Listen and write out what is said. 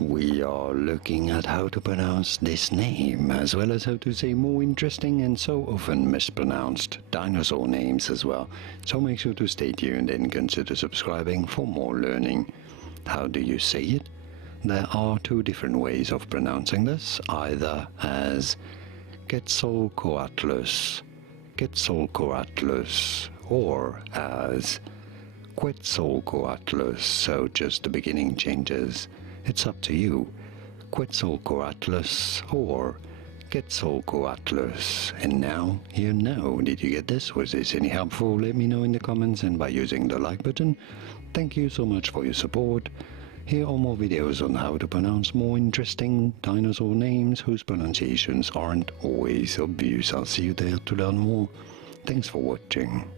We are looking at how to pronounce this name, as well as how to say more interesting and so often mispronounced dinosaur names as well. So make sure to stay tuned and consider subscribing for more learning. How do you say it? There are two different ways of pronouncing this, either as Quetzalcoatlus, Quetzalcoatlus, or as Quetzalcoatlus, so just the beginning changes. It's up to you. Quetzalcoatlus or Quetzalcoatlus. And now you know. Did you get this? Was this any helpful? Let me know in the comments and by using the like button. Thank you so much for your support. Here are more videos on how to pronounce more interesting dinosaur names whose pronunciations aren't always obvious. I'll see you there to learn more. Thanks for watching.